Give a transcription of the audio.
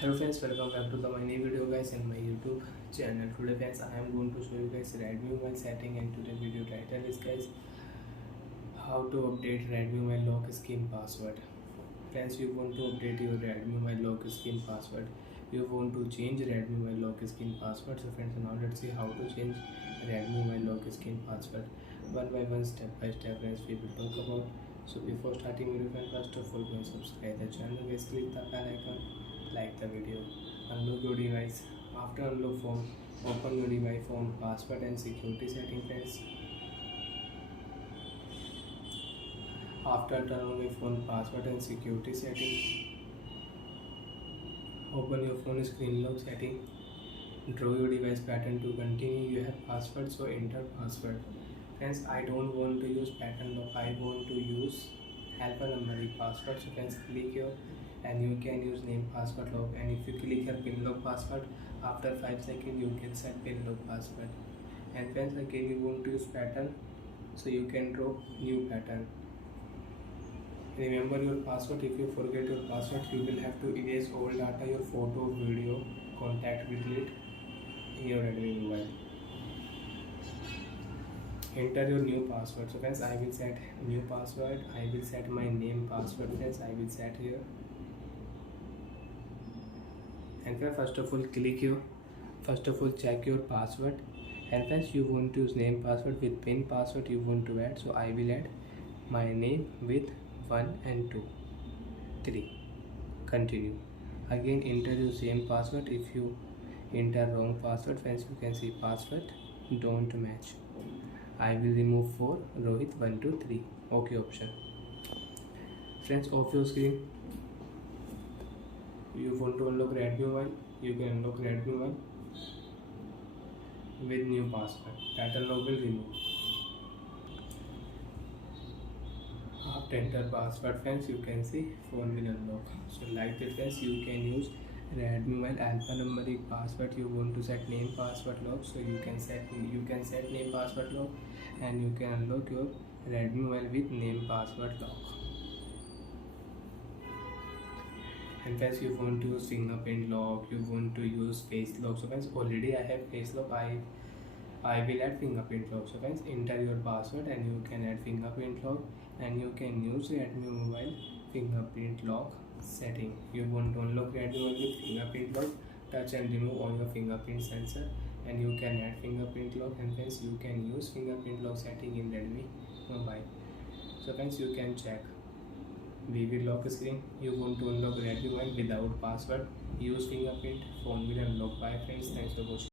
Hello friends, welcome back to my new video guys in my YouTube channel. Today guys I am going to show you guys Redmi mobile setting, and today's video title is guys how to update Redmi mobile lock screen password. Friends, you want to update your Redmi mobile lock screen password. You want to change Redmi mobile lock screen password. So friends, now let's see how to change Redmi mobile lock screen password. One by one, step by step guys we will talk about. So before starting video friends, first of all guys subscribe the channel guys, click the bell icon, like the video, unlock your device. After unlock phone, open your device phone password and security setting friends. After turn on your phone password and security setting, open your phone screen lock setting. Draw your device pattern to continue. You have password, so enter password. Friends, I don't want to use pattern lock, I want to use alphanumeric password. So friends, click here and you can use name password lock, and if you click here pin lock password, after 5 seconds you can set pin lock password. And friends, again you want to use pattern, so you can draw new pattern. Remember your password. If you forget your password, you will have to erase all data, your photo, video, contact will delete in your Redmi mobile. Enter your new password. So friends, I will set new password. I will set my name password. Friends, I will set here. And friends, first of all click here. First of all check your password. And friends, you want to use name password with pin password you want to add. So I will add my name with 1 and 2, 3. Continue. Again enter your same password. If you enter wrong password, friends, you can see password don't match. I will remove 4, Rohit 1 2 3. OK option. Friends, off your screen. You want to unlock Redmi mobile, you can unlock Redmi mobile with new password. Pattern lock will remove. After enter password friends, you can see phone will unlock. So like that friends, you can use Redmi mobile alphanumeric password. You want to set name password lock, so you can set name password lock, and you can unlock your Redmi mobile with name password lock. And friends, you want to use fingerprint lock, you want to use face lock. So friends, already I have face lock, I will add fingerprint lock. So friends, enter your password and you can add fingerprint lock, and you can use Redmi mobile fingerprint lock setting. You want to unlock Redmi mobile with fingerprint lock, touch and remove all your fingerprint sensor, and you can add fingerprint lock. And friends, you can use fingerprint lock setting in Redmi mobile. So friends, you can check vivo lock screen. You want to unlock Redmi mobile without password, use fingerprint, phone will unlock. Bye friends, thanks for watching.